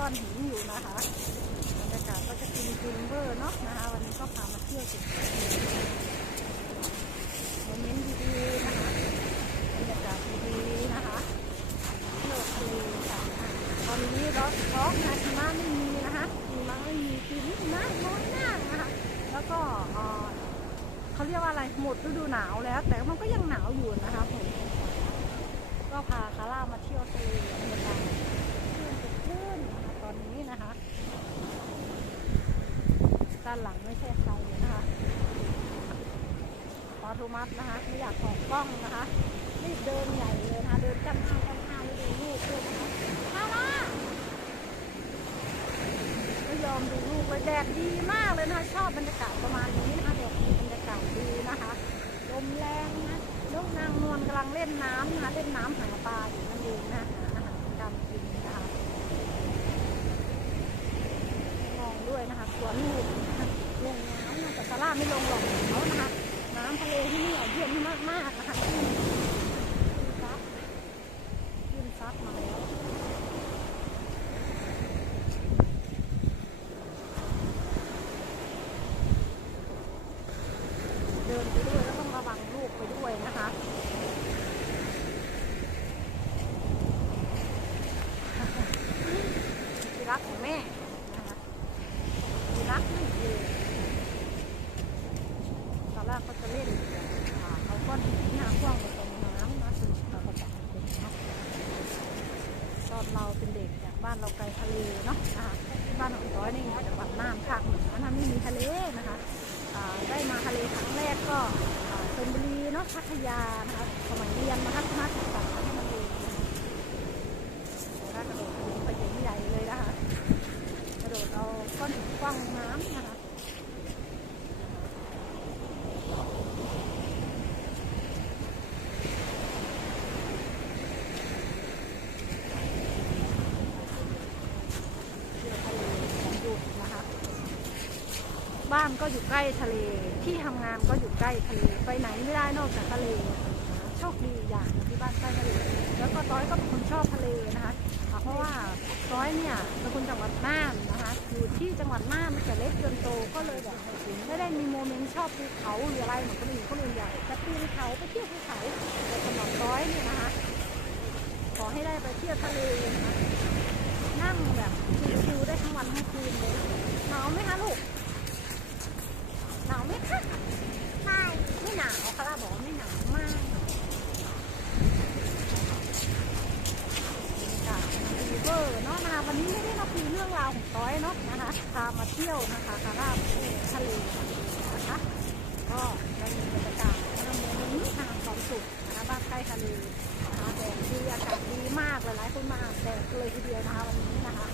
ก้อนหินอยู่นะคะบรรยากาศก็จะจริงเวอร์เนาะนะคะวันนี้ก็พามาเที่ยวจุดโมเมนต์ดีๆนะคะบรรยากาศดีๆนะคะเที่ยวทะเลค่ะตอนนี้ร้อนนะหิมะไม่มีนะคะหิมะไม่มีคือหิมะน้อยมากนะคะแล้วก็เขาเรียกว่าอะไรหมดฤดูหนาวแล้วแต่มันก็ยังหนาวอยู่นะคะผมก็พาคาร่ามาเที่ยวทะเลบรรยากาศขึ้นนะคะตอนนี้นะคะด้านหลังไม่ใช่ใครนะคะพอโทมัสนะคะไม่อยากออกกล้องนะคะรีบเดินใหญ่เลยนะคะเดินจำห้าวดูลูกด้วยนะคะคาร่าไม่ยอมดูลูกเลยแดดดีมากเลยนะคะชอบบรรยากาศประมาณนี้นะคะแดดดีบรรยากาศดีนะคะลมแรงนะนกนางนวลกำลังเล่นน้ำนะคะเล่นน้ำหาปลาอยู่นั่นเองนะหาอาหารการกินนะคะมองด้วยนะคะกลัวลูกลงน้ำนะแต่ซาร่าไม่ลงหรอกเขานะคะน้ำทะเลที่นี่เย็นมากๆนะคะขึ้นซัดมาแล้วเดินไปด้วยแล้วต้องระวังลูกไปด้วยนะคะที่รักของแม่นะคะที่รักนั่นเองตอนแรกก็จะเล่นเอาก้อนหินหน้าขว้างลงตรงน้ำนะสนุกเราก็จะเด็กเนาะตอนเราเป็นเด็กจากบ้านเราไกลทะเลเนาะที่บ้านของร้อยนี่จังหวัดน่านภาคเหนือนะไม่มีทะเลนะคะได้มาทะเลครั้งแรกก็ชลบุรีเนาะพัทยานะคะสมัยเรียนมาทัศนศึกษาที่มันเองนะคะกระโดดไปถึงใหญ่เลยนะคะกระโดดเอาก้อนหินขว้างน้ำนะคะบ้านก็อยู่ใกล้ทะเลที่ทำงานก็อยู่ใกล้ทะเลไปไหนไม่ได้นอกจากทะเลโชคดีอย่างที่บ้านใกล้ทะเลแล้วก็ต้อยก็เป็นคนชอบทะเลนะคะเพราะว่าต้อยเนี่ยเป็นคนจังหวัดน่านนะคะอยู่ที่จังหวัดน่านแต่เล็กจนโตก็เลยแบบไม่ได้มีโมเมนต์ชอบภูเขาหรืออะไรเหมือนคนอื่นใหญ่จะปีนเขาไปเที่ยวภูเขาแต่สำหรับต้อยเนี่ยนะคะขอให้ได้ไปเที่ยวทะเลนะคะนั่งแบบชิลๆได้ทั้งวันทั้งคืนเลยหนาวไหมคะลูกหนาวไหมคะไม่หนาวคาร่าบอกว่าไม่หนาวมากบรรยากาศดีเวอร์เนาะนะคะวันนี้ไม่ได้มาคุยเรื่องราวของต้อยเนาะนะคะพามาเที่ยวนะคะคาร่าทะเลนะคะก็ได้มีบรรยากาศและโมเมนต์ทางความสุขนะคะบ้านใกล้ทะเลนะคะแดดดีอากาศดีมากหลายๆคนมาอาบแดดเลยทีเดียวนะคะวันนี้นะคะ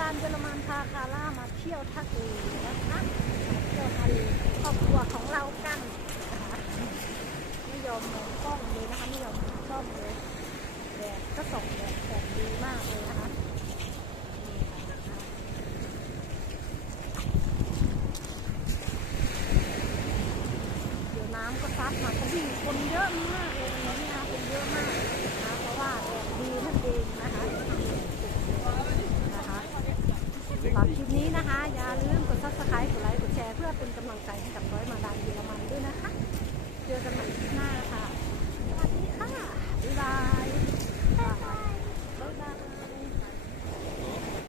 ดานเยอรมันพาคาร่ามาเที่ยวทะเลนะคะเที่ยวทะเลครอบครัวของเรากันนะคะไม่ยอมมองกล้องเลยนะคะไม่ยอมมองกล้องเลยแดดก็ส่องแดดแสงดีมากเลยนะคะเดี๋ยวน้ำก็ซัดมาเขาวิ่งคนเยอะมากเลยวันนี้นะคะคนเยอะมากนะเพราะว่าแดดดีนั่นเองนะคะสำหรับคลิปนี้นะคะอย่าลืมกด Subscribe กดไลค์กดแชร์เพื่อเป็นกำลังใจให้กับร้อยมาดามเยอรมันด้วยนะคะเจอกันใหม่